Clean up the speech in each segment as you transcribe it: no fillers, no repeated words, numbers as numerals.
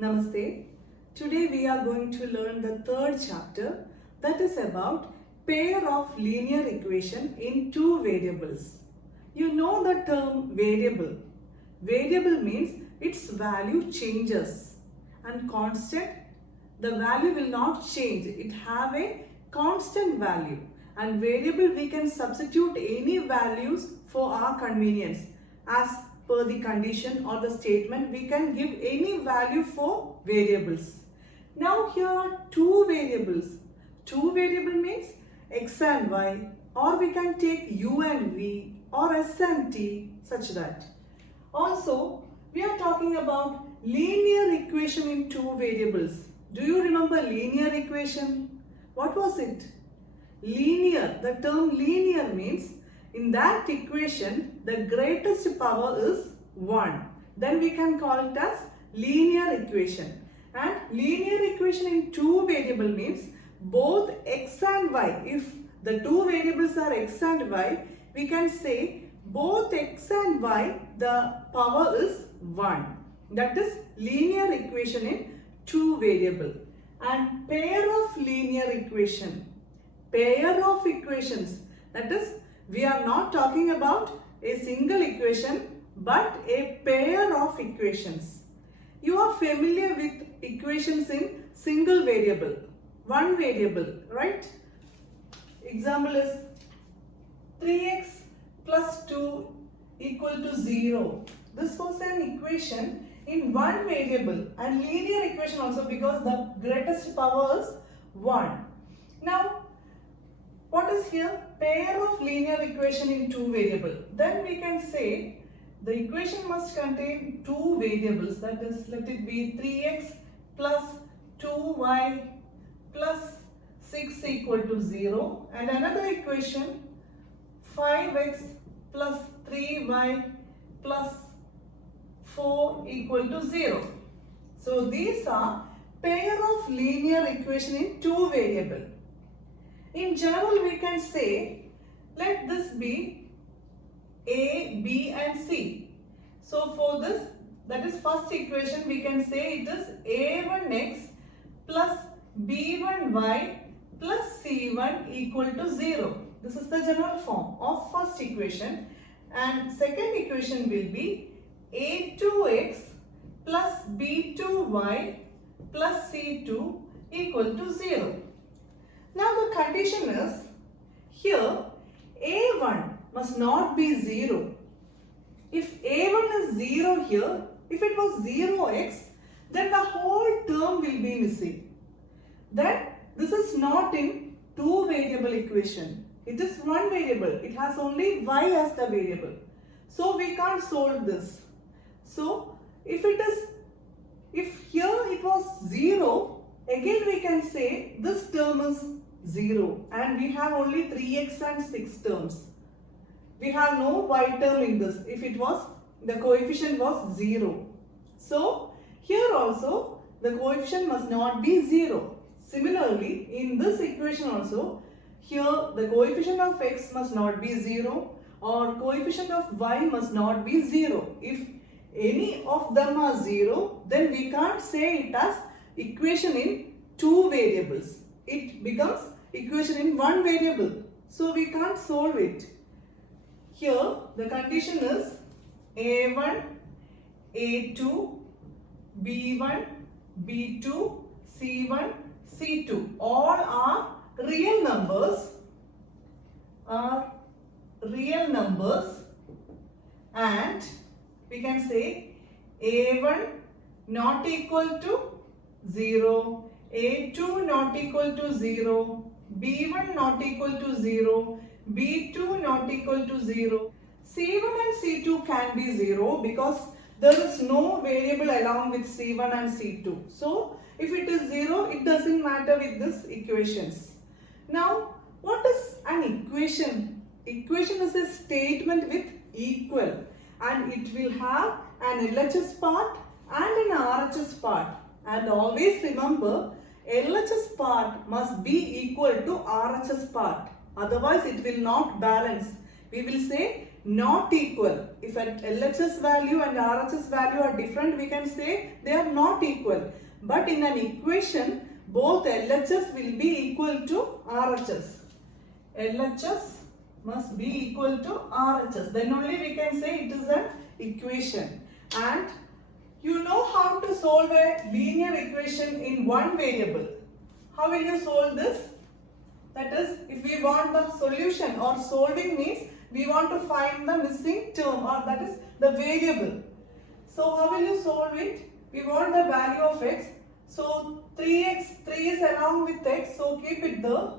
Namaste. Today we are going to learn the third chapter, that is about pair of linear equation in two variables. You know the term variable. Variable means its value changes, and constant, the value will not change. It have a constant value, and variable we can substitute any values for our convenience. As per the condition or the statement, we can give any value for variables. Now here are two variables. Two variable means x and y, or we can take u and v, or s and t, such that. Also, we are talking about linear equation in two variables. Do you remember linear equation? What was it? Linear. The term linear means in that equation the greatest power is 1. Then we can call it as linear equation. And linear equation in two variable means both x and y. If the two variables are x and y, we can say both x and y the power is 1. That is linear equation in two variable. And pair of linear equation. Pair of equations, that is, we are not talking about a single equation but a pair of equations. You are familiar with equations in single variable, one variable, right? Example is 3x plus 2 equal to 0. This was an equation in one variable, and linear equation also because the greatest power is 1. Now, what is here? Pair of linear equation in two variable. Then we can say the equation must contain two variables, that is, let it be 3x plus 2y plus 6 equal to 0, and another equation 5x plus 3y plus 4 equal to 0. So these are pair of linear equation in two variable. In general, we can say, let this be A, B and C. So for this, that is first equation, we can say it is A1x plus B1y plus C1 equal to 0. This is the general form of first equation. And second equation will be A2x plus B2y plus C2 equal to 0. Now the condition is, here A1 must not be 0. If A1 is 0 here, if it was 0x, then the whole term will be missing. Then this is not in two variable equation. It is one variable. It has only y as the variable. So we can't solve this. So if here it was 0, again we can say this term is 0, and we have only 3x and 6 terms. We have no y term in this if it was, the coefficient was 0. So here also the coefficient must not be 0. Similarly, in this equation also, here the coefficient of x must not be 0 or coefficient of y must not be 0. If any of them are 0, then we can't say it as equation in two variables. It becomes equation in one variable. So we can't solve it. Here the condition is A1, A2, B1, B2, C1, C2. All are real numbers, and we can say A1 not equal to 0, A2 not equal to 0, B1 not equal to 0, B2 not equal to 0. C1 and C2 can be 0 because there is no variable along with C1 and C2. So if it is 0, it doesn't matter with these equations. Now, what is an equation? Equation is a statement with equal, and it will have an LHS part and an RHS part. And always remember, LHS part must be equal to RHS part. Otherwise, it will not balance. We will say not equal. If at LHS value and RHS value are different, we can say they are not equal. But in an equation, both LHS will be equal to RHS. LHS must be equal to RHS. Then only we can say it is an equation. And you know how to solve a linear equation in one variable. How will you solve this? That is, if we want the solution, or solving means we want to find the missing term, or that is the variable. So how will you solve it? We want the value of x. So 3x, 3 is along with x, so keep it there.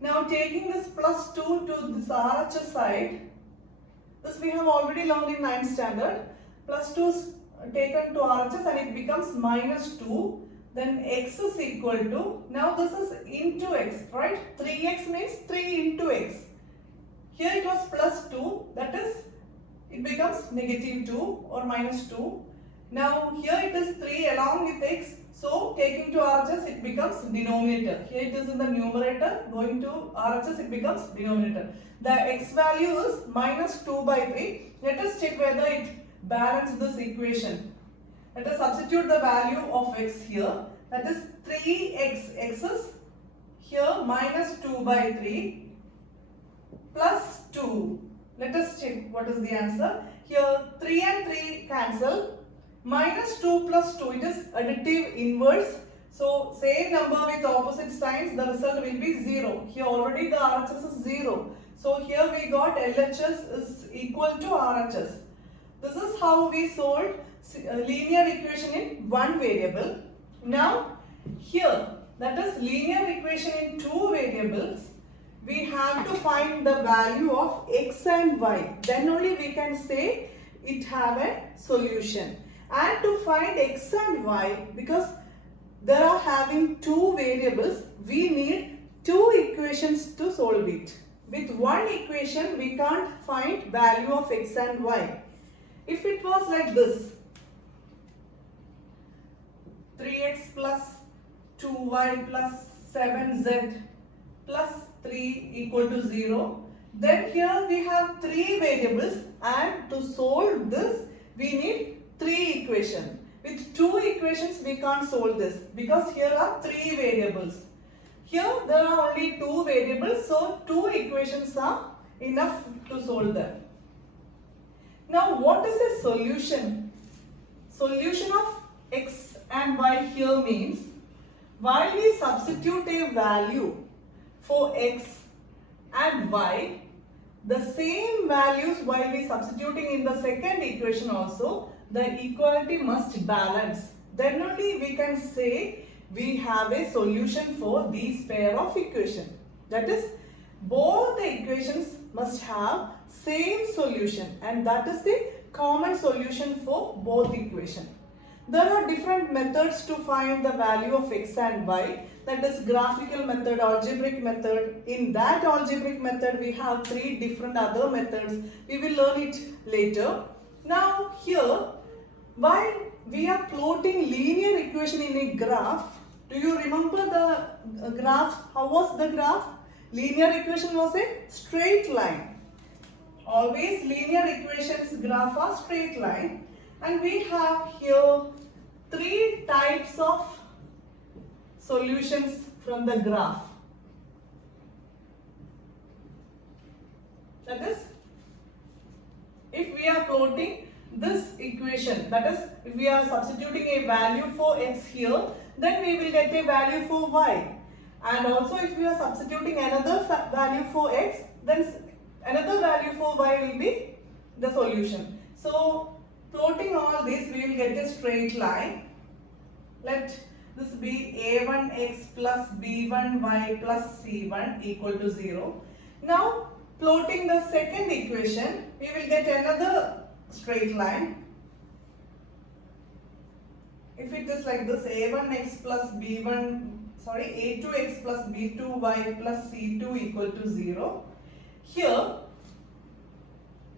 Now taking this plus 2 to this RHS side, this we have already learned in 9th standard. Plus 2 is taken to RHS and it becomes minus 2. Then x is equal to, now this is into x, right? 3x means 3 into x. Here it was plus 2, that is, it becomes negative 2 or minus 2. Now here it is 3 along with x, so taking to RHS it becomes denominator. Here it is in the numerator, going to RHS it becomes denominator. The x value is minus 2 by 3. Let us check whether it balances this equation. Let us substitute the value of x here. That is 3x. X is here minus 2 by 3 plus 2. Let us check what is the answer. Here 3 and 3 cancel. Minus 2 plus 2. It is additive inverse. So same number with opposite signs. The result will be 0. Here already the RHS is 0. So here we got LHS is equal to RHS. This is how we solved a linear equation in one variable. Now here, that is linear equation in two variables, we have to find the value of x and y. Then only we can say it have a solution. And to find x and y, because there are having two variables, we need two equations to solve it. With one equation, we can't find value of x and y. If it was like this, 3x plus 2y plus 7z plus 3 equal to 0. Then here we have three variables, and to solve this we need three equations. With two equations we can't solve this because here are three variables. Here there are only two variables, so two equations are enough to solve them. Now what is a solution? Solution of x and y here means, while we substitute a value for x and y, the same values while we substituting in the second equation also, the equality must balance. Then only we can say we have a solution for these pair of equations. That is, both the equations must have same solution, and that is the common solution for both equations. There are different methods to find the value of x and y. That is graphical method, algebraic method. In that algebraic method, we have three different other methods. We will learn it later. Now here, while we are plotting linear equation in a graph, do you remember the graph? How was the graph? Linear equation was a straight line. Always linear equations graph are straight line. And we have here three types of solutions from the graph. That is, if we are plotting this equation, that is, if we are substituting a value for x here, then we will get a value for y. And also if we are substituting another value for x, then another value for y will be the solution. So plotting all this, we will get a straight line. Let this be a1x plus b1y plus c1 equal to 0. Now plotting the second equation, we will get another straight line. If it is like this, a1x plus a2x plus b2y plus c2 equal to 0. Here,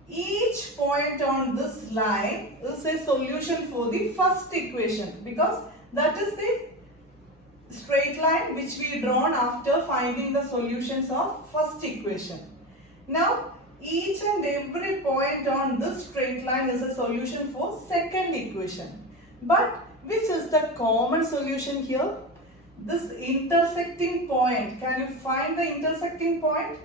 each point on this line is a solution for the first equation, because that is the straight line which we drawn after finding the solutions of first equation. Now each and every point on this straight line is a solution for second equation. But which is the common solution here? This intersecting point. Can you find the intersecting point?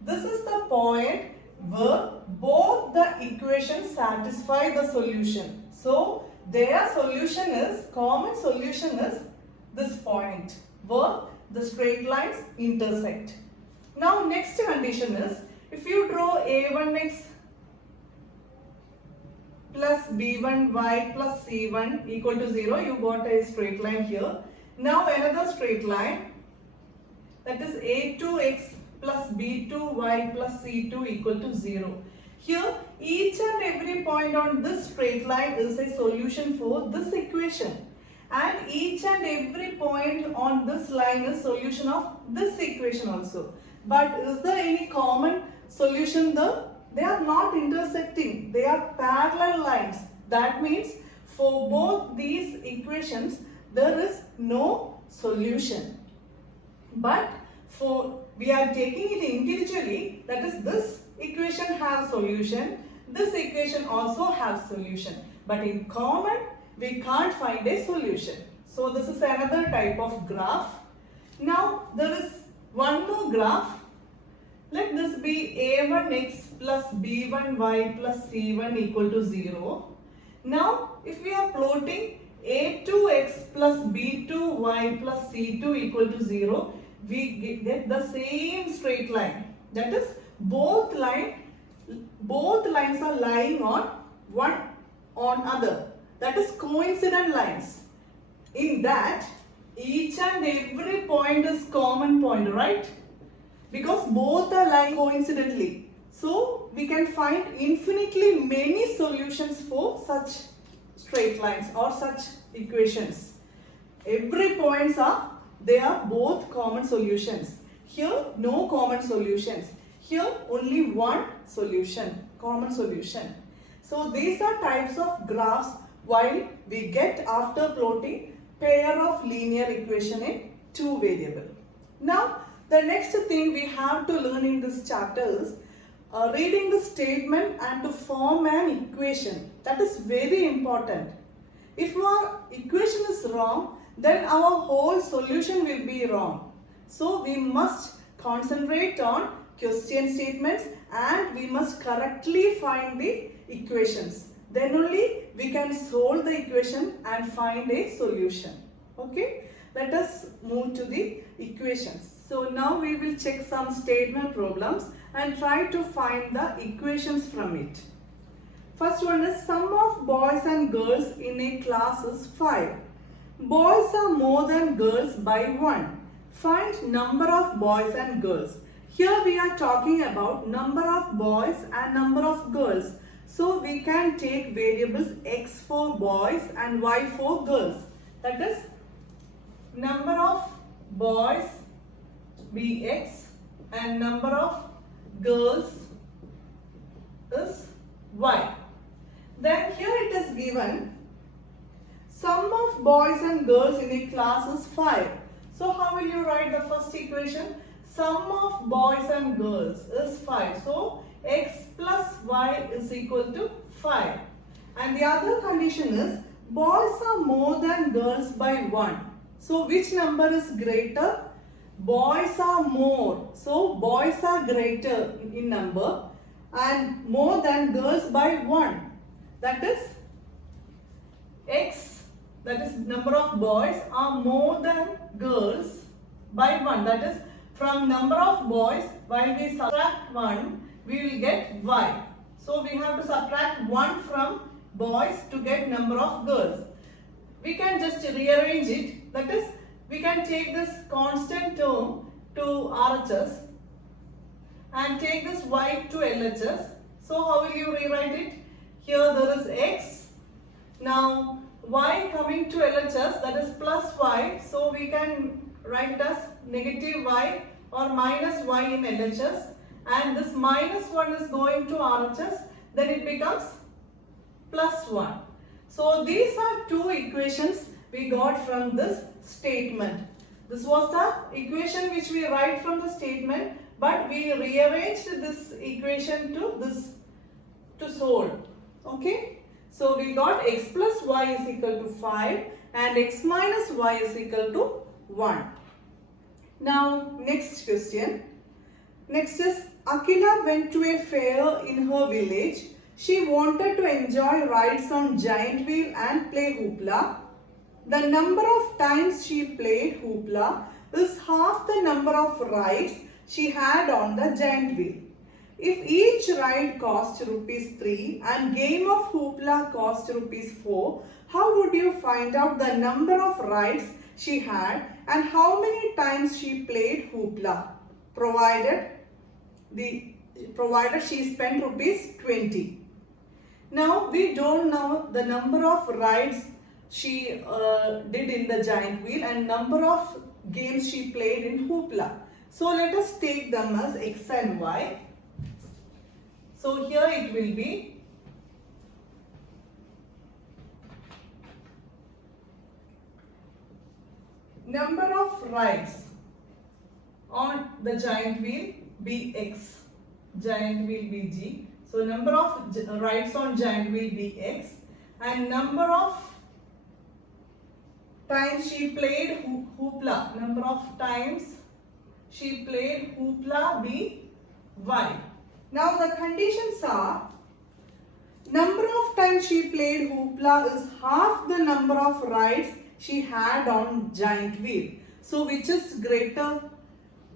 This is the point where both the equations satisfy the solution. So their solution is, common solution is this point where the straight lines intersect. Now next condition is, if you draw a1x plus b1y plus c1 equal to 0, you got a straight line here. Now another straight line, that is a2x plus b2y plus c2 equal to 0. Here each and every point on this straight line is a solution for this equation. And each and every point on this line is solution of this equation also. But is there any common solution there? They are not intersecting. They are parallel lines. That means for both these equations, there is no solution. But for we are taking it individually, that is this equation has solution, this equation also has solution. But in common, we can't find a solution. So this is another type of graph. Now there is one more graph. Let this be a1x plus b1y plus c1 equal to 0. Now if we are plotting a2x plus b2y plus c2 equal to 0, we get the same straight line. That is both lines are lying on one on other. That is coincident lines. In that, each and every point is common point, right? Because both are lying coincidentally. So we can find infinitely many solutions for such straight lines or such equations. Every points they are both common solutions. Here no common solutions. Here only one solution, common solution. So these are types of graphs while we get after plotting pair of linear equation in two variable. Now the next thing we have to learn in this chapter is reading the statement and to form an equation. That is very important. If our equation is wrong, then our whole solution will be wrong. So we must concentrate on question statements and we must correctly find the equations. Then only we can solve the equation and find a solution. Okay, let us move to the equations. So now we will check some statement problems and try to find the equations from it. First one is sum of boys and girls in a class is 5. Boys are more than girls by 1. Find number of boys and girls. Here we are talking about number of boys and number of girls. So we can take variables x for boys and y for girls. That is number of boys be x and number of girls is y. Then here it is given sum of boys and girls in a class is 5. So how will you write the first equation? Sum of boys and girls is 5. So x plus y is equal to 5. And the other condition is boys are more than girls by 1. So which number is greater? Boys are more. So boys are greater in number and more than girls by 1. That is x, that is number of boys are more than girls by 1. That is from number of boys, while we subtract 1, we will get y. So we have to subtract 1 from boys to get number of girls. We can just rearrange it. That is, we can take this constant term to RHS and take this y to LHS. So how will you rewrite it? Here there is x. Now y coming to LHS, that is plus y. So we can write it as negative y or minus y in LHS. And this minus 1 is going to RHS. Then it becomes plus 1. So these are two equations we got from this statement. This was the equation which we write from the statement, but we rearranged this equation to this to solve. Okay, so we got x plus y is equal to 5 and x minus y is equal to 1. Now next question. Next is Akila went to a fair in her village. She wanted to enjoy rides on giant wheel and play hoopla. The number of times she played hoopla is half the number of rides she had on the giant wheel. If each ride cost rupees 3 and game of hoopla cost rupees 4, how would you find out the number of rides she had and how many times she played hoopla, provided she spent rupees 20. Now we don't know the number of rides she did in the giant wheel and number of games she played in hoopla. So let us take them as x and y. So here it will be number of rides on the giant wheel bx, giant wheel bg. So number of rides on giant wheel bx and number of times she played hoopla, number of times she played hoopla by. Now the conditions are number of times she played hoopla is half the number of rides she had on giant wheel. So which is greater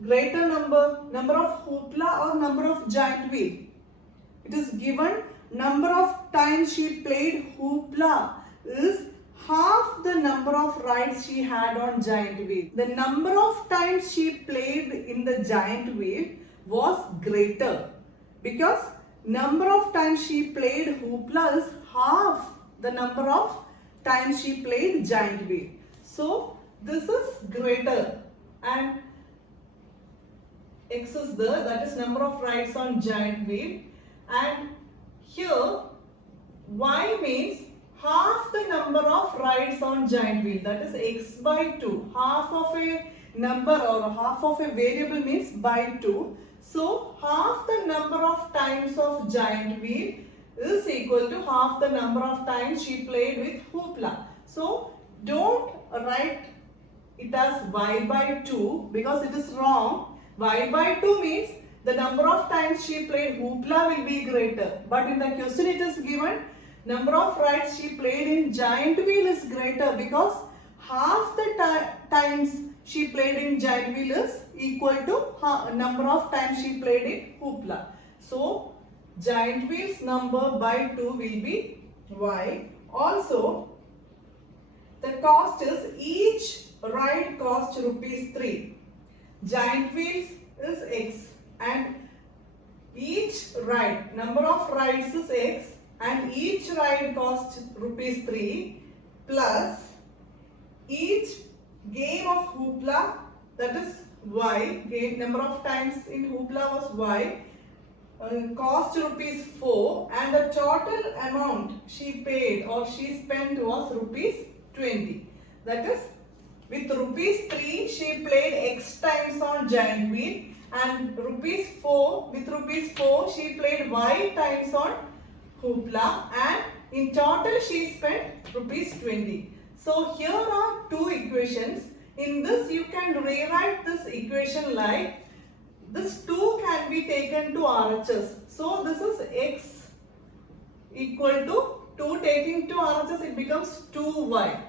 number of hoopla or number of giant wheel? It is given number of times she played hoopla is half the number of rides she had on giant wheel. The number of times she played in the giant wheel was greater because number of times she played hoopla is half the number of times she played giant wheel. So this is greater and x is there, that is number of rides on giant wheel, and here y means half the number of rides on giant wheel, that is x by 2. Half of a number or half of a variable means by 2. So half the number of times of giant wheel is equal to half the number of times she played with hoopla. So don't write it as y by 2 because it is wrong. Y by 2 means the number of times she played hoopla will be greater. But in the question it is given number of rides she played in giant wheel is greater because half the times she played in giant wheel is equal to number of times she played in hoopla. So giant wheel's number by 2 will be y. Also the cost is each ride cost rupees 3. Giant wheels is x and each ride, number of rides is x and each ride costs rupees 3 plus each game of hoopla, that is y, game number of times in hoopla was y, cost rupees 4 and the total amount she paid or she spent was rupees 20. That is, with rupees 3 she played x times on giant wheel and with rupees 4 she played y times on hoopla and in total she spent rupees 20. So here are two equations. In this you can rewrite this equation like this 2 can be taken to RHS. So this is x equal to 2 taking to RHS, it becomes 2y.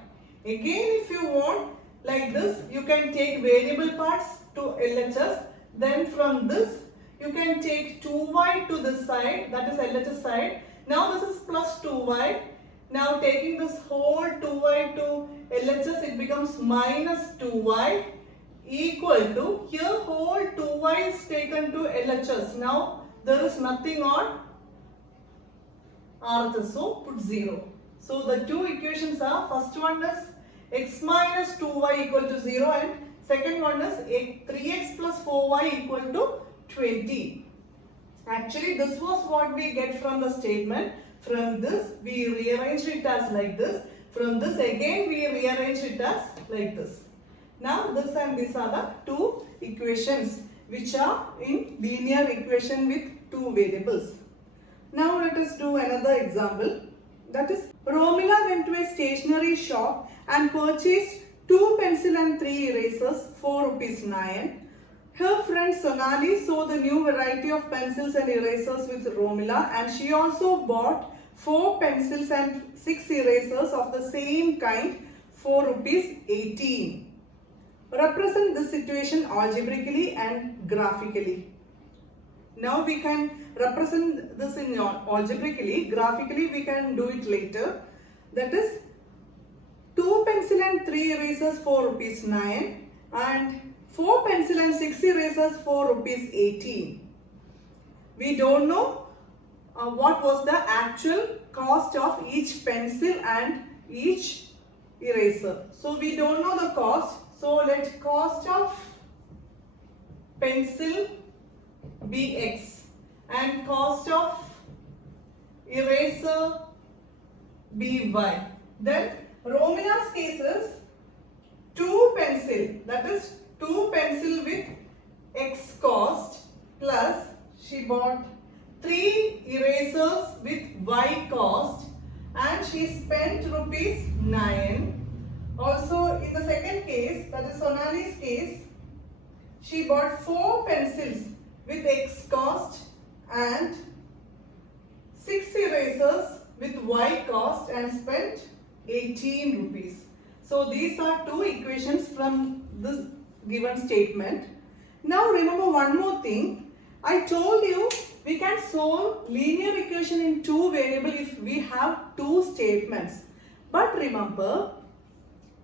Again if you want like this, you can take variable parts to LHS. Then from this you can take 2y to this side, that is LHS side. Now this is plus 2y. Now taking this whole 2y to LHS, it becomes minus 2y equal to, here whole 2y is taken to LHS. Now there is nothing on RHS, so put 0. So the two equations are, first one is x minus 2y equal to 0 and second one is 3x plus 4y equal to 20. Actually this was what we get from the statement. From this we rearranged it as like this. From this again we rearranged it as like this. Now this and this are the two equations which are in linear equation with two variables. Now let us do another example. That is, Romila went to a stationery shop and purchased 2 pencil and 3 erasers for ₹9. Her friend Sonali saw the new variety of pencils and erasers with Romila, and she also bought 4 pencils and 6 erasers of the same kind for ₹18. Represent this situation algebraically and graphically. Now we can represent this in algebraically. Graphically we can do it later. That is, 2 pencil and 3 erasers for ₹9 and 4 pencil and 6 erasers for ₹18. We don't know what was the actual cost of each pencil and each eraser. So we don't know the cost. So let cost of pencil be X and cost of eraser be Y. Then Romila's case is 2 pencil, that is 2 pencil with X cost, plus she bought 3 erasers with Y cost and she spent ₹9. Also in the second case, that is Sonali's case, she bought 4 pencils with X cost and 6 erasers with Y cost and spent ₹18. So these are two equations from this given statement. Now remember one more thing. I told you we can solve linear equation in two variables if we have two statements. But remember,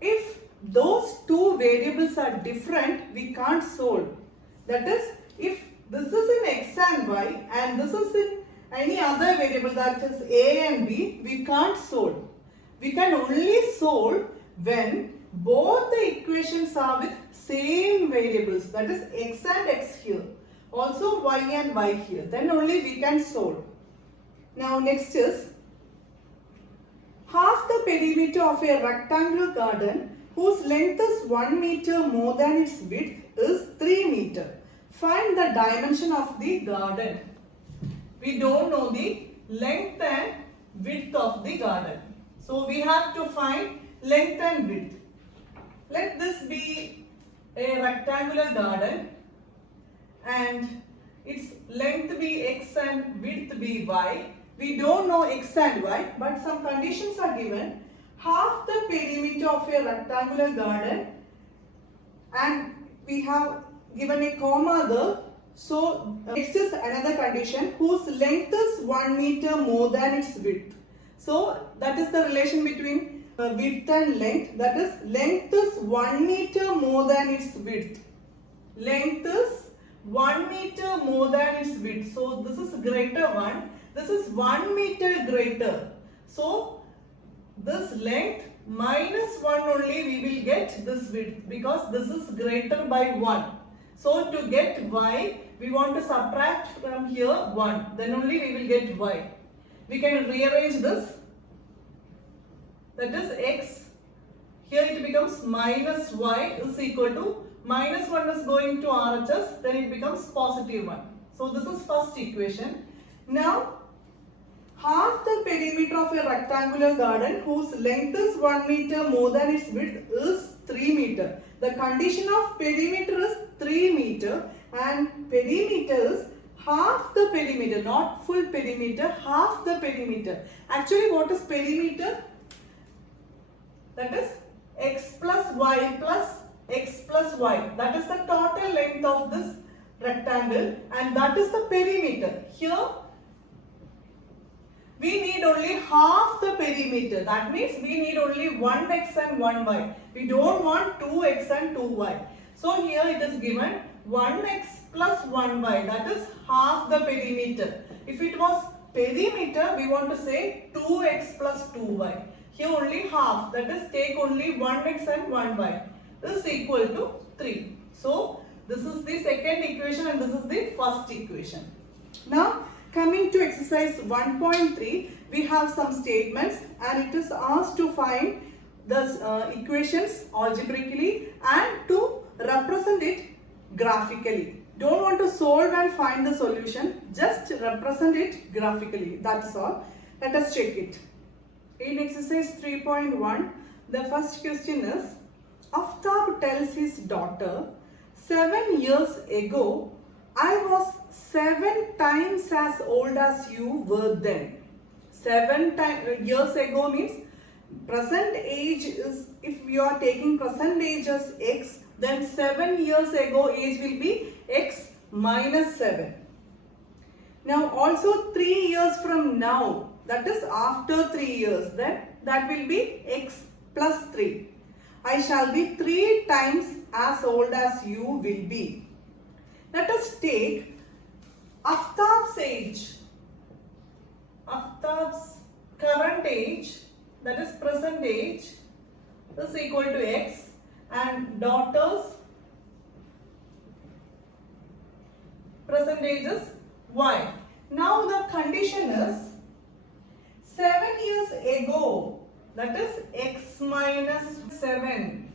if those two variables are different, we can't solve. That is, if this is in X and Y and this is in any other variable, that is A and B, we can't solve. We can only solve when both the equations are with same variables, that is X and X here, also Y and Y here, then only we can solve. Now next is, half the perimeter of a rectangular garden whose length is 1 meter more than its width is 3 meter. Find the dimension of the garden. We don't know the length and width of the garden. So we have to find length and width. Let this be a rectangular garden and its length be X and width be Y. We don't know X and Y, but some conditions are given. Half the perimeter of a rectangular garden, and we have given a comma there. So next is another condition, whose length is 1 meter more than its width. So that is the relation between width and length. That is, length is 1 meter more than its width. Length is 1 meter more than its width. So this is greater one. This is 1 meter greater. So this length minus 1 only we will get this width, because this is greater by 1. So to get Y, we want to subtract from here 1. Then only we will get Y. We can rearrange this. That is X. Here it becomes minus Y is equal to minus 1 is going to RHS. Then it becomes positive 1. So this is first equation. Now half the perimeter of a rectangular garden whose length is 1 meter more than its width is 3 meter. The condition of perimeter is 3 meter and perimeter is half the perimeter, not full perimeter, half the perimeter. Actually, what is perimeter? That is X plus Y plus X plus Y. That is the total length of this rectangle and that is the perimeter. Here we need only half the perimeter. That means we need only 1x and 1y. We don't want 2x and 2y. So here it is given 1x plus 1y. That is half the perimeter. If it was perimeter, we want to say 2x plus 2y. Here only half. That is, take only 1x and 1y is equal to 3. So this is the second equation and this is the first equation. Now coming to exercise 1.3, we have some statements and it is asked to find the equations algebraically and to represent it graphically. Don't want to solve and find the solution, just represent it graphically. That's all. Let us check it. In exercise 3.1, the first question is, Aftab tells his daughter, 7 years ago, I was 7 times as old as you were then. 7 years ago means present age is, if you are taking present age as x, then 7 years ago age will be x minus 7. Now also 3 years from now, that is after 3 years, then that will be x plus 3. I shall be 3 times as old as you will be. Let us take Aftab's age. Aftab's current age, that is present age, is equal to x, and daughter's present age is y. Now the condition is 7 years ago, that is x minus 7.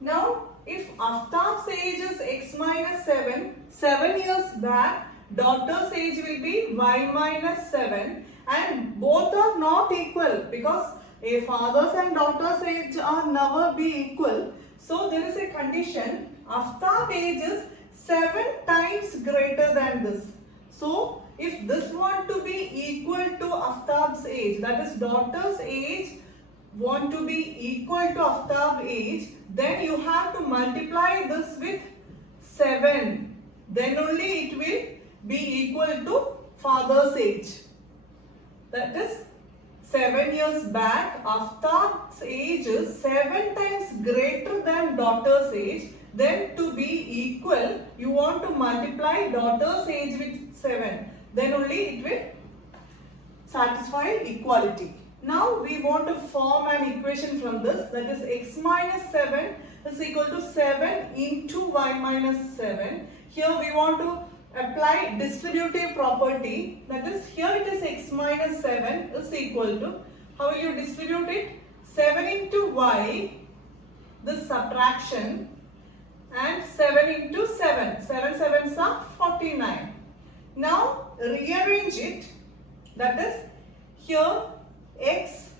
Now if Aftab's age is x minus 7, 7 years back, daughter's age will be y minus 7, and both are not equal because a father's and daughter's age are never be equal. So there is a condition, Aftab's age is 7 times greater than this. So if this want to be equal to Aftab's age, that is daughter's age want to be equal to Aftab's age, then you have to multiply this with 7. Then only it will be equal to father's age. That is 7 years back, Aftab's age is 7 times greater than daughter's age. Then to be equal, you want to multiply daughter's age with 7. Then only it will satisfy equality. Now we want to form an equation from this, that is x minus 7 is equal to 7 into y minus 7. Here we want to apply distributive property, that is here it is x minus 7 is equal to, how will you distribute it? 7 into y, this subtraction, and 7 into 7. 7 7s are 49. Now rearrange it, that is here x,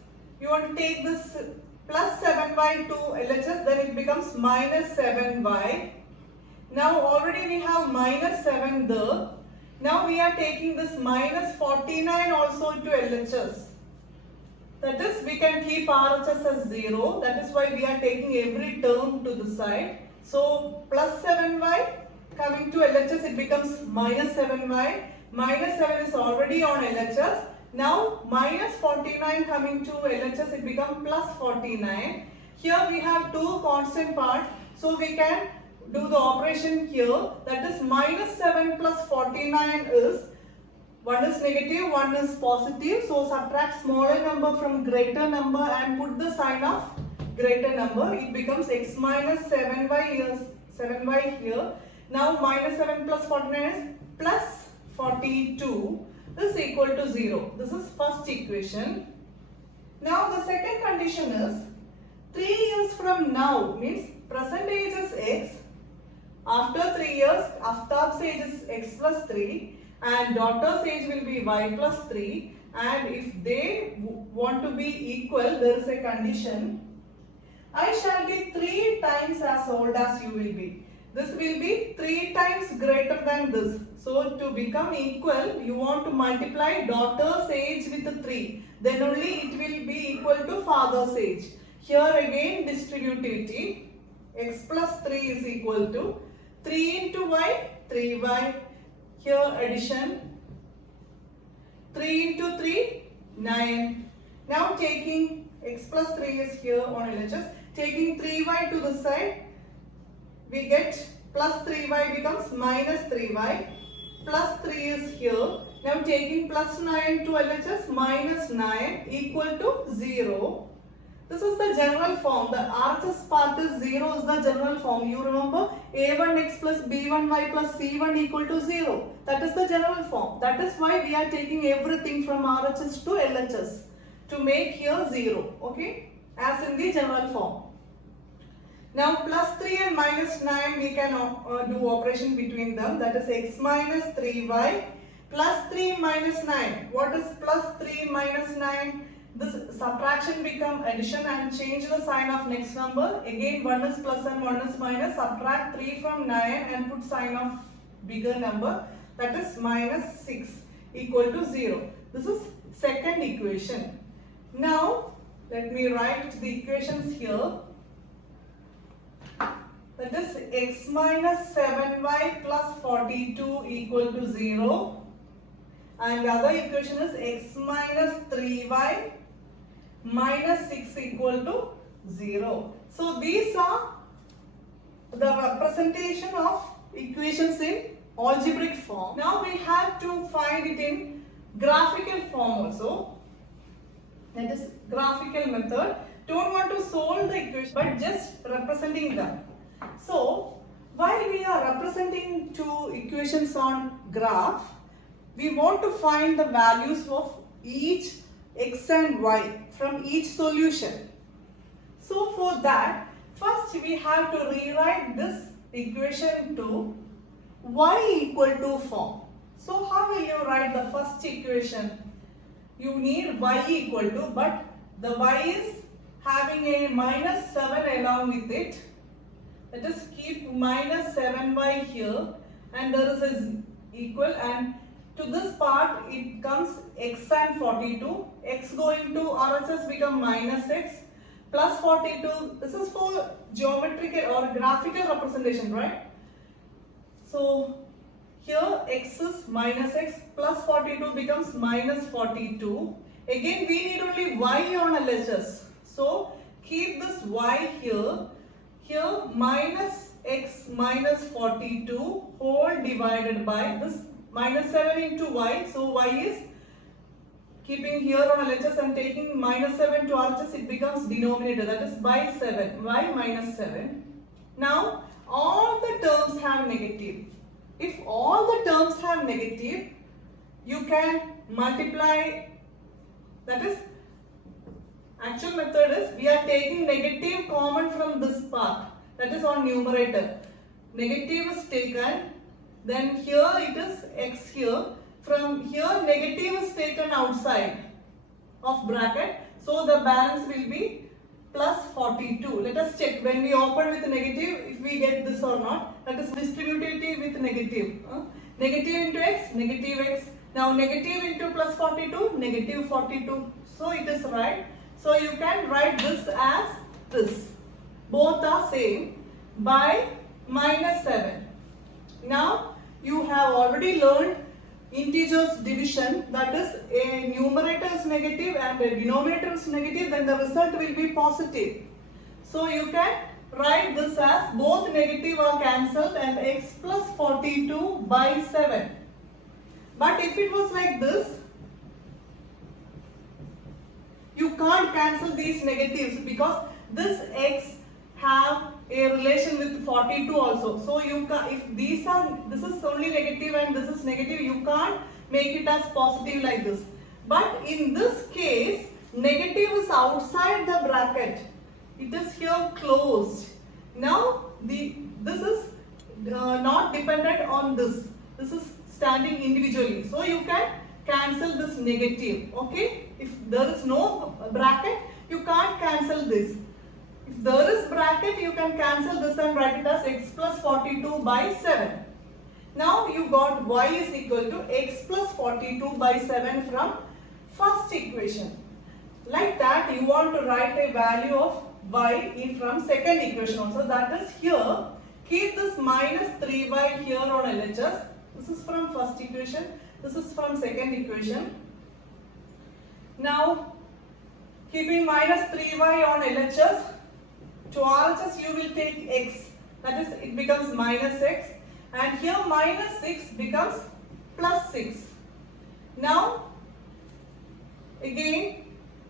you want to take this plus 7y to LHS, then it becomes minus 7y. Now already we have minus 7 there. Now we are taking this minus 49 also to LHS. That is, we can keep RHS as 0. That is why we are taking every term to the side. So plus 7y coming to LHS, it becomes minus 7y. Minus 7 is already on LHS. Now minus 49 coming to LHS, it becomes plus 49. Here we have two constant parts. So we can do the operation here. That is minus 7 plus 49 is, one is negative, one is positive. So subtract smaller number from greater number and put the sign of greater number. It becomes x minus 7y here, 7y here. Now minus 7 plus 49 is plus 42 is equal to 0. This is first equation. Now the second condition is 3 years from now, means present age is x. After 3 years, Aftab's age is x plus 3 and daughter's age will be y plus 3, and if they want to be equal, there is a condition. I shall be 3 times as old as you will be. This will be 3 times greater than this. So to become equal, you want to multiply daughter's age with 3. Then only it will be equal to father's age. Here again distributivity. X plus 3 is equal to 3 into y, 3y. Here addition. 3 into 3, 9. Now taking x plus 3 is here on LHS. Taking 3y to the side, we get plus 3y becomes minus 3y. Plus 3 is here. Now taking plus 9 to LHS, minus 9 equal to 0. This is the general form. The RHS part is 0 is the general form. You remember a1x plus b1y plus c1 equal to 0. That is the general form. That is why we are taking everything from RHS to LHS to make here 0. Okay, as in the general form. Now plus 3 and minus 9 we can do operation between them, that is x minus 3y plus 3 minus 9. What is plus 3 minus 9? This subtraction become addition and change the sign of next number. Again 1 is plus and 1 is minus. Subtract 3 from 9 and put sign of bigger number, that is minus 6 equal to 0. This is second equation. Now let me write the equations here. That is x minus 7y plus 42 equal to 0. And the other equation is x minus 3y minus 6 equal to 0. So these are the representation of equations in algebraic form. Now we have to find it in graphical form also. That is graphical method. Don't want to solve the equation but just representing them. So while we are representing two equations on graph, we want to find the values of each x and y from each solution. So for that, first we have to rewrite this equation to y equal to form. So how will you write the first equation? You need y equal to, but the y is having a minus 7 along with it. Let us keep minus 7y here, and there is a equal, and to this part it comes x and 42. X going to RHS become minus x plus 42. This is for geometrical or graphical representation, right? So here x is minus x plus 42 becomes minus 42. Again we need only y on LHS. So keep this y here. Here minus x minus 42 whole divided by this minus 7 into y. So y is keeping here on LHS and taking minus 7 to RHS, it becomes denominator, that is by 7, y minus 7. Now all the terms have negative. If all the terms have negative, you can multiply, that is actual method is we are taking negative common from this part, that is on numerator. Negative is taken, then here it is x here. From here negative is taken outside of bracket. So the balance will be plus 42. Let us check when we open with negative if we get this or not. That is distributive with negative. Negative into x, negative x. Now negative into plus 42, negative 42. So it is right. So you can write this as this. Both are same by minus 7. Now you have already learned integers division, that is a numerator is negative and a denominator is negative, then the result will be positive. So you can write this as both negative are cancelled and x plus 42 by 7. But if it was like this, you can't cancel these negatives because this x have a relation with 42 also. So you can, if these are, this is only negative and this is negative, you can't make it as positive like this. But in this case, negative is outside the bracket. It is here closed. Now this is not dependent on this. This is standing individually. So you can cancel this negative. Okay? If there is no bracket, you can't cancel this. If there is bracket, you can cancel this and write it as x plus 42 by 7. Now you got y is equal to x plus 42 by 7 from first equation. Like that, you want to write a value of y from second equation also. That is here. Keep this minus 3y here on LHS. This is from first equation. This is from second equation. Now, keeping minus 3y on LHS, to RHS you will take x, that is it becomes minus x, and here minus 6 becomes plus 6. Now again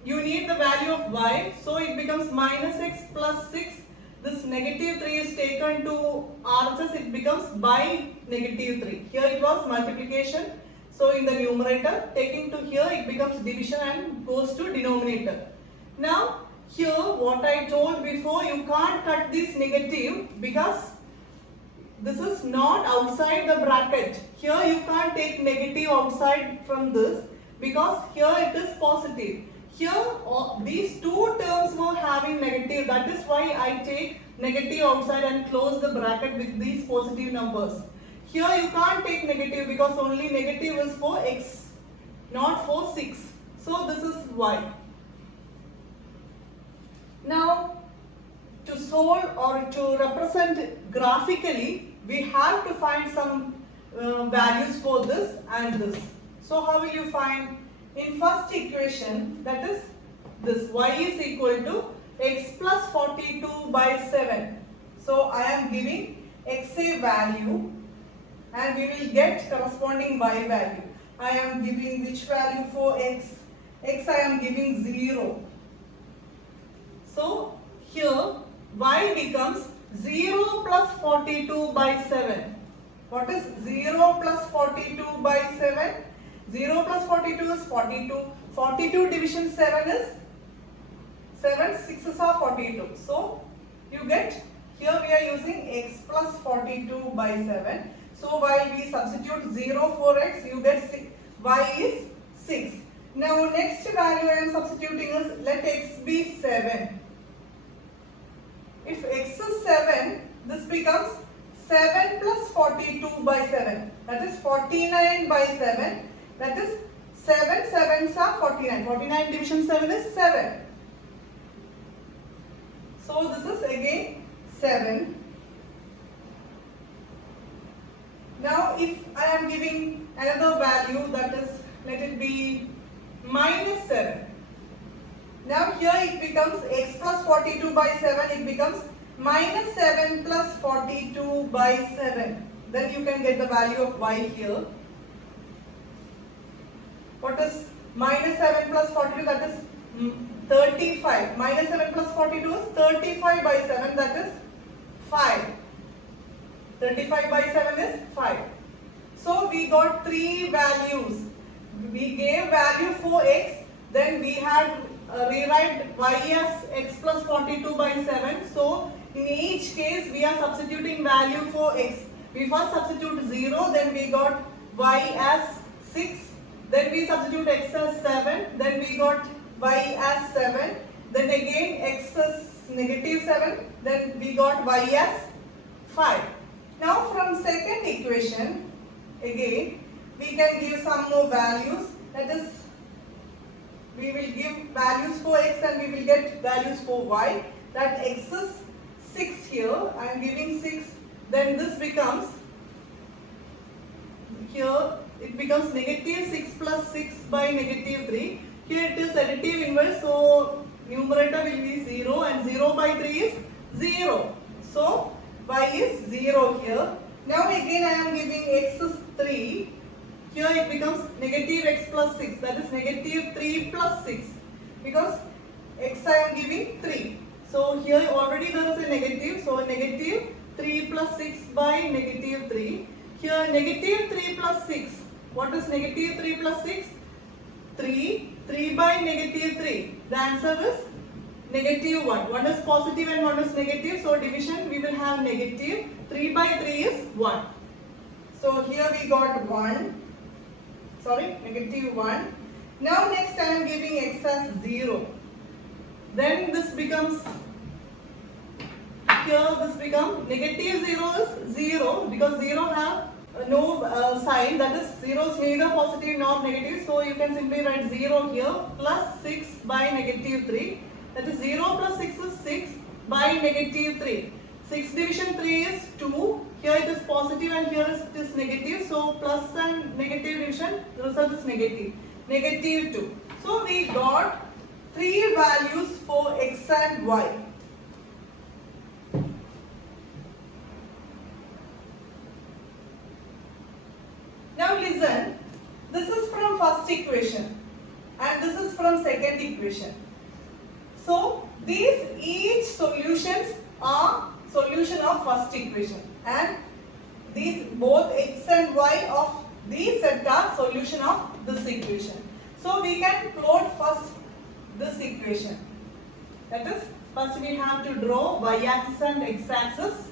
you need the value of y, so it becomes minus x plus 6. This negative 3 is taken to RHS, it becomes by negative 3. Here it was multiplication, so in the numerator, taking to here it becomes division and goes to denominator. Now here what I told before, you can't cut this negative because this is not outside the bracket. Here you can't take negative outside from this because here it is positive. Here these two terms were having negative, that is why I take negative outside and close the bracket with these positive numbers. Here you can't take negative because only negative is for x, not for 6. So this is y. Now to solve or to represent graphically, we have to find some values for this and this. So how will you find? In first equation, that is this y is equal to x plus 42 by 7. So I am giving x a value and we will get corresponding y value. I am giving which value for x? X I am giving 0. So here y becomes 0 plus 42 by 7. What is 0 plus 42 by 7? 0 plus 42 is 42. 42 division 7 is 7. 6s are 42. So you get, here we are using x plus 42 by 7. So while we substitute 0 for x, you get 6, y is 6. Now next value I am substituting is, let x be 7. If x is 7, this becomes 7 plus 42 by 7. That is 49 by 7. That is 7 sevens are 49. 49 division 7 is 7. So this is again 7. Now if I am giving another value, that is, let it be minus 7. Now here it becomes x plus 42 by 7, it becomes minus 7 plus 42 by 7. Then you can get the value of y here. What is minus 7 plus 42? That is 35. Minus 7 plus 42 is 35 by 7, that is 5. 35 by 7 is 5. So we got three values. We gave value for x, then we had rewrite y as x plus 42 by 7. So in each case we are substituting value for x. We first substitute 0, then we got y as 6, then we substitute x as 7, then we got y as 7, then again x as negative 7, then we got y as 5. Now from second equation, again we can give some more values, that is, we will give values for x and we will get values for y. That x is 6 here, I am giving 6, then this becomes, here it becomes negative 6 plus 6 by negative 3. Here it is additive inverse, so numerator will be 0 and 0 by 3 is 0. So y is 0 here. Now again I am giving x is 3. Here it becomes negative x plus 6, that is negative 3 plus 6, because x I am giving 3. So here already there is a negative, so negative 3 plus 6 by negative 3. Here negative 3 plus 6. What is negative 3 plus 6? 3. 3 by negative 3. The answer is negative 1. One is positive and one is negative. So division we will have negative. 3 by 3 is 1. So here we got 1. Sorry, negative 1. Now next I am giving x as 0. Then this becomes, here this becomes negative 0 is 0, because 0 have no sign, that is 0 is neither positive nor negative. So you can simply write 0 here, plus 6 by negative 3. That is 0 plus 6 is 6 by negative 3. 6 division 3 is 2. Here it is positive and here it is negative. So plus and negative division, the result is negative. Negative 2. So we got three values for x and y. Now listen, this is from first equation and this is from second equation. So these each solutions are solution of first equation, and these both x and y of these set are solution of this equation. So we can plot first this equation. That is, first we have to draw y-axis and x-axis.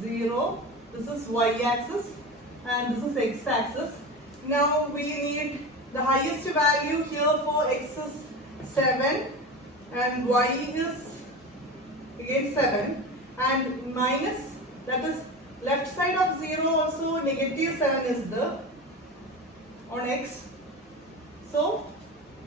0. This is y-axis and this is x-axis. Now we need the highest value here for x is 7 and y is again 7 and minus, that is left side of 0 also negative 7 is there on x. So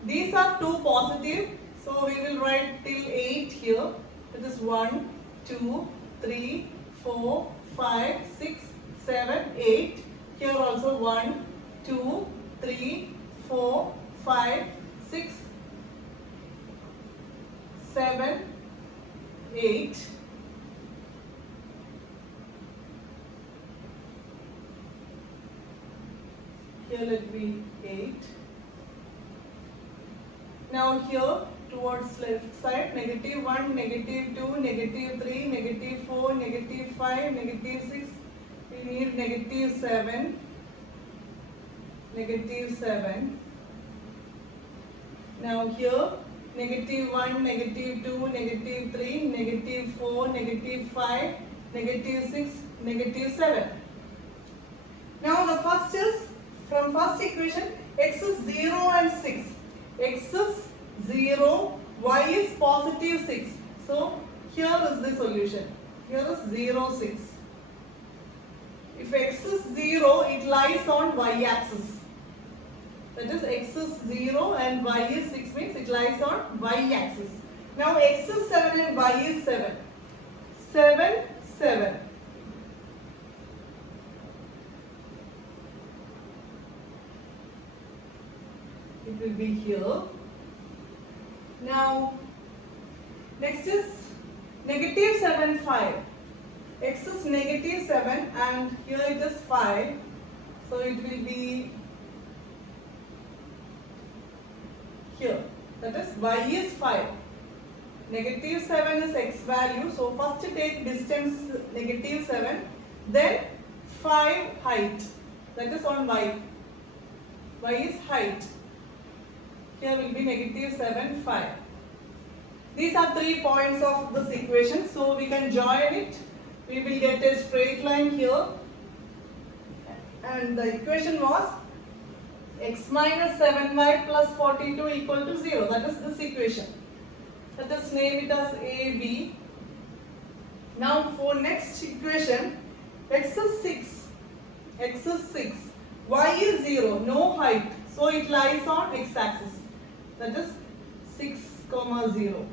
these are two positive. So we will write till 8 here. It is 1, 2, 3, 4, 5, 6, 7, 8. Here also 1, 2, 3, 4, 5, 6, 7, 8. Here let be 8. Now here towards left side, negative 1, negative 2, negative 3, negative 4, negative 5, negative 6. We need negative 7, negative 7. Now here negative 1, negative 2, negative 3, negative 4, negative 5, negative 6, negative 7. Now the first is, from first equation, x is 0 and 6. X is 0, y is positive 6. So here is the solution. Here is 0, 6. If x is 0, it lies on y-axis. That is, x is 0 and y is 6 means it lies on y-axis. Now x is 7 and y is 7. 7, 7. It will be here. Now, next is negative 7, 5. X is negative 7 and here it is 5. So it will be here. That is, y is 5. Negative 7 is x value. So first take distance negative 7. Then 5 height. That is on y. Y is height. Here will be negative 7, 5. These are 3 points of this equation. So we can join it. We will get a straight line here. And the equation was x minus 7y plus 42 equal to 0. That is this equation. Let us name it as AB. Now for next equation, x is 6. X is 6. Y is 0. No height. So it lies on x-axis. That is 6, 0.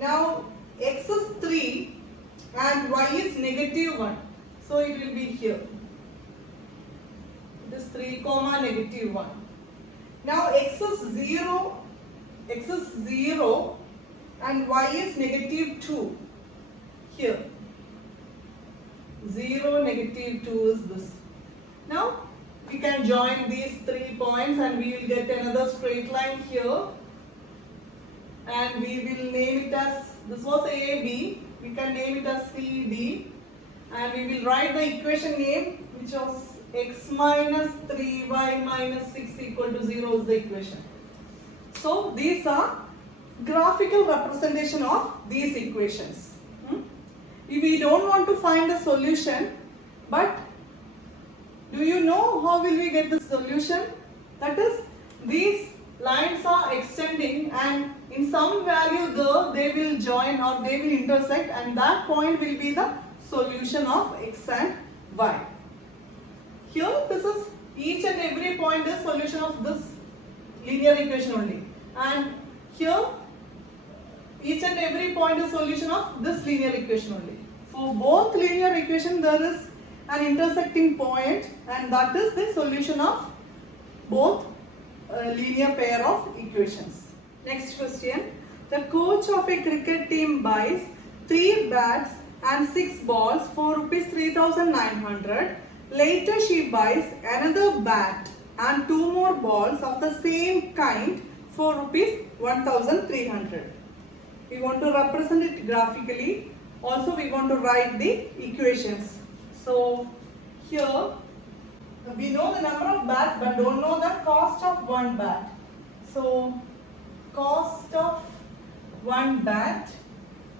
Now x is 3 and y is negative 1. So it will be here. It is 3, negative 1. Now x is 0. X is 0 and y is negative 2. Here. 0, negative 2 is this. Now we can join these 3 points and we will get another straight line here. And we will name it as, this was AB, we can name it as CD. And we will write the equation name which was x minus 3y minus 6 equal to 0 is the equation. So these are graphical representation of these equations. We don't want to find a solution, but do you know how will we get the solution? That is, these lines are extending and in some value there they will join or they will intersect, and that point will be the solution of x and y. Here this is, each and every point is solution of this linear equation only, and here each and every point is solution of this linear equation only. For both linear equation there is an intersecting point, and that is the solution of both linear pair of equations. Next question. The coach of a cricket team buys 3 bats and 6 balls for rupees 3,900. Later she buys another bat and 2 more balls of the same kind for rupees 1,300. We want to represent it graphically. Also we want to write the equations. So here we know the number of bats but don't know the cost of one bat. So cost of 1 bat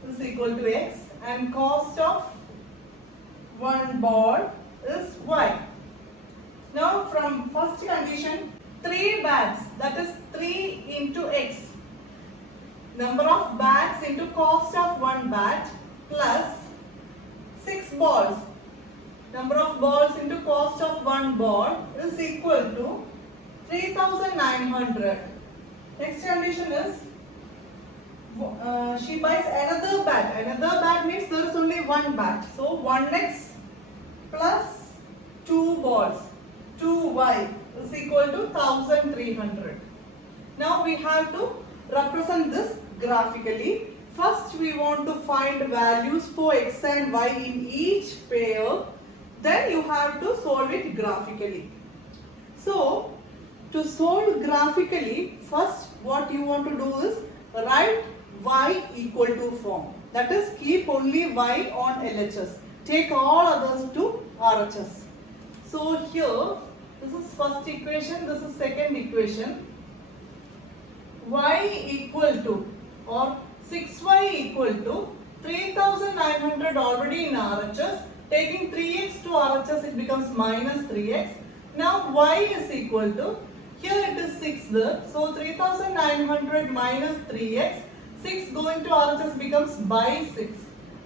is equal to x and cost of 1 ball is y. Now from first condition, 3 bats, that is 3 into x, number of bats into cost of 1 bat, plus 6 balls, number of balls into cost of 1 ball is equal to 3900. Next condition is she buys another bat. Another bat means there is only 1 bat. So 1x plus 2 balls, 2y is equal to 1300. Now we have to represent this graphically. First we want to find values for x and y in each pair. Then you have to solve it graphically. So to solve graphically, first what you want to do is write y equal to form. That is, keep only y on LHS. Take all others to RHS. So here, this is first equation, this is second equation. Y equal to, or 6y equal to 3900 already in RHS. Taking 3x to RHS, it becomes minus 3x. Now y is equal to, here it is 6 there. So 3900 minus 3x. 6 going to RHS becomes by 6.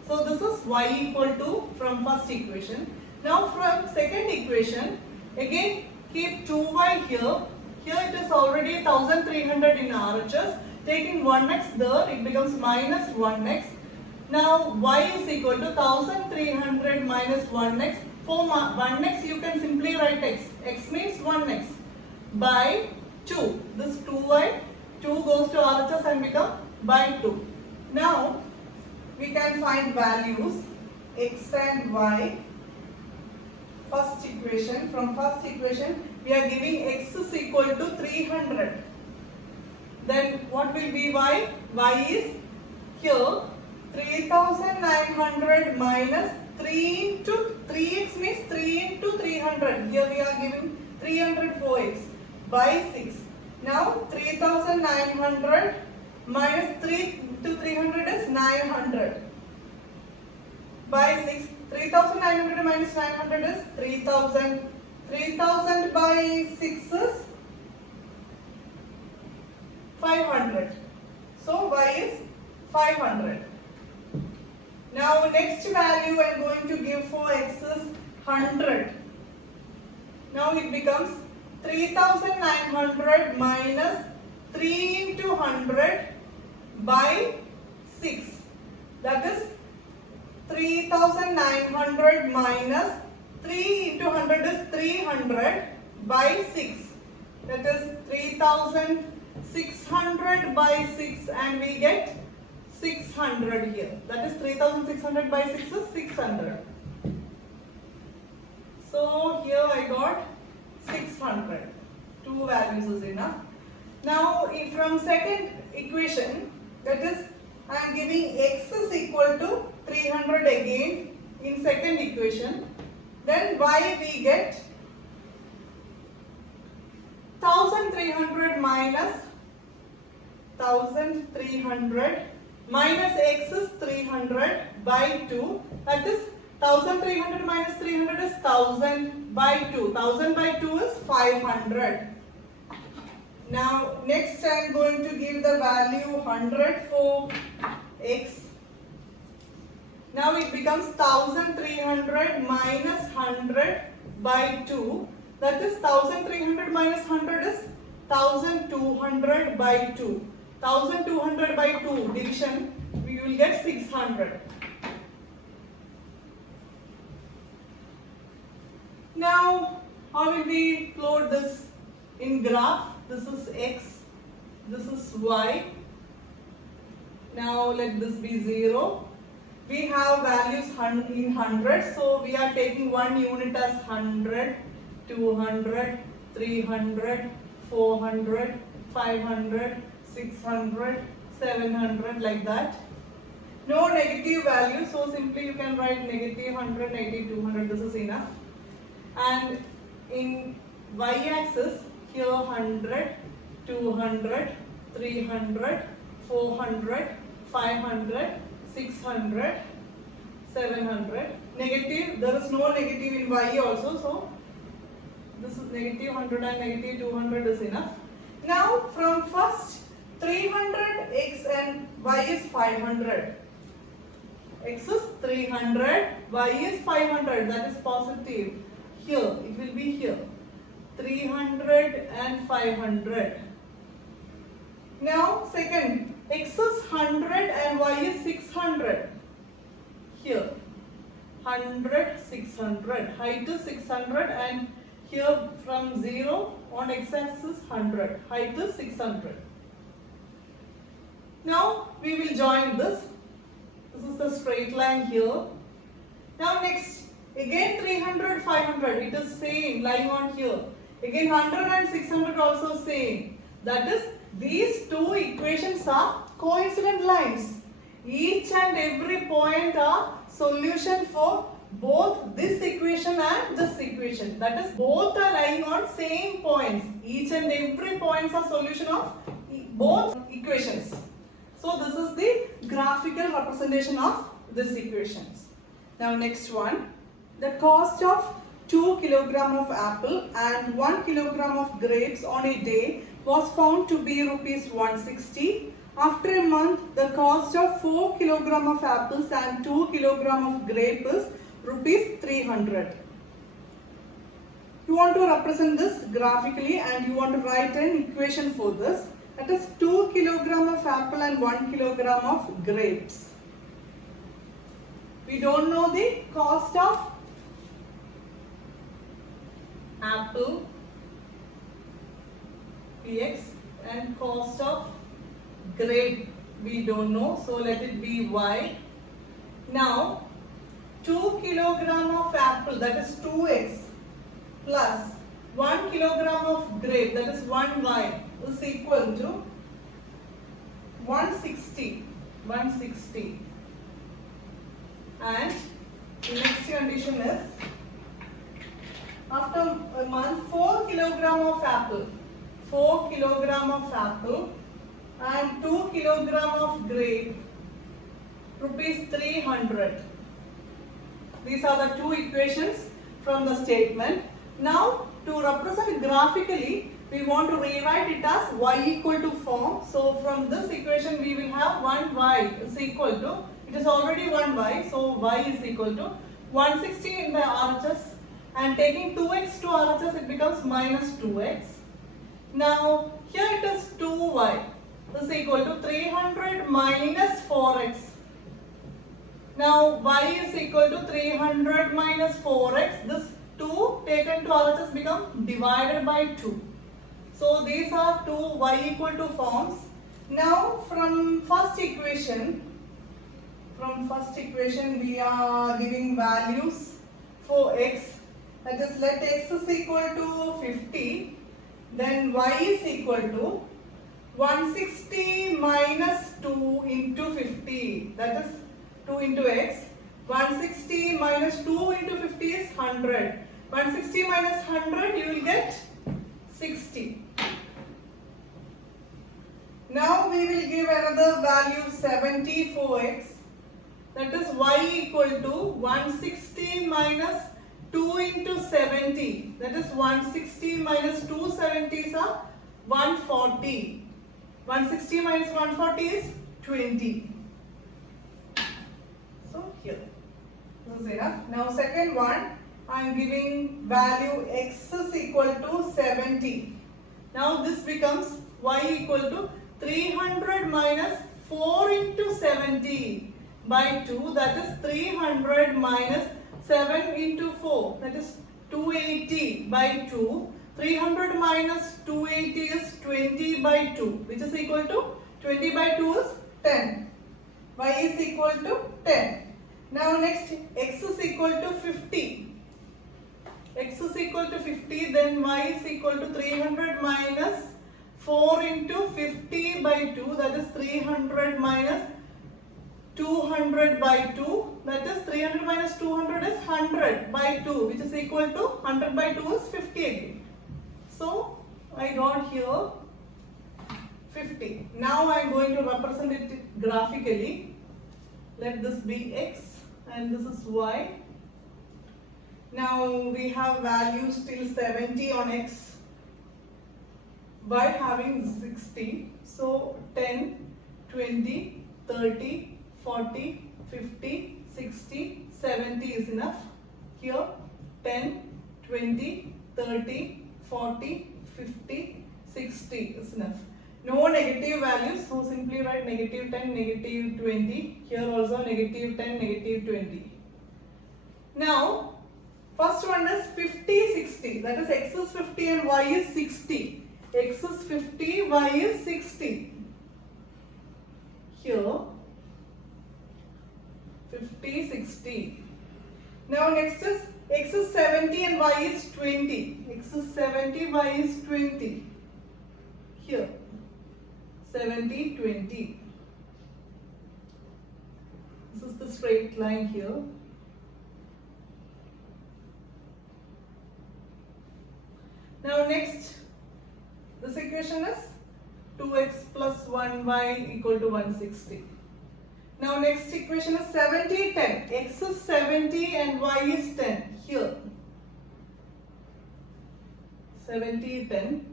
So this is y equal to from first equation. Now from second equation, again keep 2y here. Here it is already 1300 in RHS. Taking 1x there, it becomes minus 1x. Now y is equal to 1300 minus 1x. For 1x you can simply write x. X means 1x by 2. This 2y, 2 goes to RHS and become by 2. Now we can find values x and y. First equation, from first equation we are giving x is equal to 300. Then what will be y? Y is here 3900 minus 3 into 3x means 3 into 300. Here we are giving 300 for x by 6. Now 3900 minus 3 into 300 is 900 by 6. 3900 minus 900 is 3000. 3000 by 6 is 500. So y is 500. Now next value I am going to give for x is 100. Now it becomes 3900 minus 3 into 100 by 6. That is 3900 minus 3 into 100 is 300 by 6. That is 3600 by 6 and we get 600 here. That is 3600 by 6 is 600. So here I got 600. Two values is enough. Now from second equation, that is I am giving x is equal to 300 again in second equation. Then y we get 1300 minus 1300 minus x is 300 by 2. That is 1300 minus 300 is 1000 by 2. 1000 by 2 is 500. Now next I am going to give the value 100 for x. Now it becomes 1300 minus 100 by 2. That is 1300 minus 100 is 1200 by 2. 1200 by 2 division, we will get 600. Now how will we plot this in graph? This is x, this is y. Now let this be 0. We have values in hundreds, so we are taking one unit as 100, 200, 300, 400, 500, 600, 700 like that. No negative value, so simply you can write negative 100, negative 200, this is enough. And in y-axis, here 100, 200, 300, 400, 500, 600, 700. Negative, there is no negative in y also, so this is negative 100 and negative 200 is enough. Now from first 300 x and y is 500. X is 300, y is 500, that is positive. Here, it will be here. 300 and 500. Now second, x is 100 and y is 600. Here, 100, 600. Height is 600 and here from 0 on x-axis 100. Height is 600. Now we will join this. This is the straight line here. Now next, again 300, 500. It is same, lying on here. Again 100 and 600 also same. That is, these two equations are coincident lines. Each and every point are solution for both this equation and this equation. That is, both are lying on same points. Each and every points are solution of both equations. So this is the graphical representation of these equations. Now next one. The cost of 2 kg of apple and 1 kg of grapes on a day was found to be rupees 160. After a month, the cost of 4 kg of apples and 2 kg of grapes is rupees 300. You want to represent this graphically and you want to write an equation for this. That is 2 kg of apple and 1 kg of grapes. We don't know the cost of apple px and cost of grape we don't know, so let it be y. Now 2 kg of apple, that is 2x, plus 1 kg of grape, that is 1y, is equal to 160. And the next condition is, after a month, 4 kg of apple, 4 kg of apple and 2 kg of grape, rupees 300. These are the two equations from the statement. Now to represent graphically, we want to rewrite it as y equal to form. So from this equation we will have 1y is equal to, it is already 1y, so y is equal to 160 in the RHS, and taking 2x to RHS it becomes minus 2x. Now here it is 2y is equal to 300 minus 4x. Now y is equal to 300 minus 4x. This 2 taken to RHS become divided by 2. So these are two y equal to forms. Now from first equation we are giving values for x. That is, let x is equal to 50. Then y is equal to 160 minus 2 into 50. That is 2 into x. 160 minus 2 into 50 is 100. 160 minus 100 you will get 60. Now we will give another value 70 for x. That is y equal to 160 minus 2 into 70. That is 160 minus 270s are 140. 160 minus 140 is 20. So here, this is enough. Now second one, I am giving value x is equal to 70. Now this becomes y equal to 300 minus 4 into 70 by 2, that is 300 minus 7 into 4, that is 280 by 2. 300 minus 280 is 20 by 2, which is equal to 20 by 2 is 10. Y is equal to 10. Now next, x is equal to 50. X is equal to 50, then y is equal to 300 minus 4 into 50 by 2, that is 300 minus 200 by 2, that is 300 minus 200 is 100 by 2, which is equal to 100 by 2 is 50 again. So I got here 50. Now I am going to represent it graphically. Let this be x and this is y. Now we have values till 70 on x by having 60. So 10, 20, 30, 40, 50, 60, 70 is enough. Here 10, 20, 30, 40, 50, 60 is enough. No negative values, so simply write negative 10, negative 20. Here also negative 10, negative 20. Now, first one is 50, 60. That is x is 50 and y is 60. X is 50, y is 60. Here, 50, 60. Now next is x is 70 and y is 20. X is 70, y is 20. Here, 70, 20. This is the straight line here. Now next, this equation is 2x plus 1y equal to 160. Now next equation is 70, 10. X is 70 and y is 10. Here, 70, 10.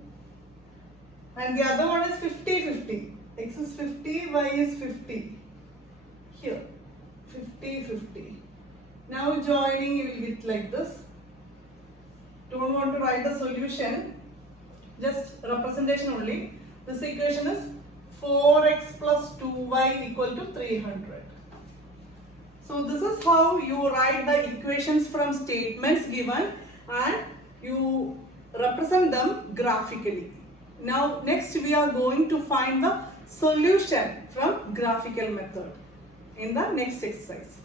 And the other one is 50, 50. X is 50, y is 50. Here, 50, 50. Now joining, you will get like this. Don't want to write the solution, just representation only. This equation is 4x plus 2y equal to 300. So this is how you write the equations from statements given and you represent them graphically. Now next we are going to find the solution from graphical method in the next exercise.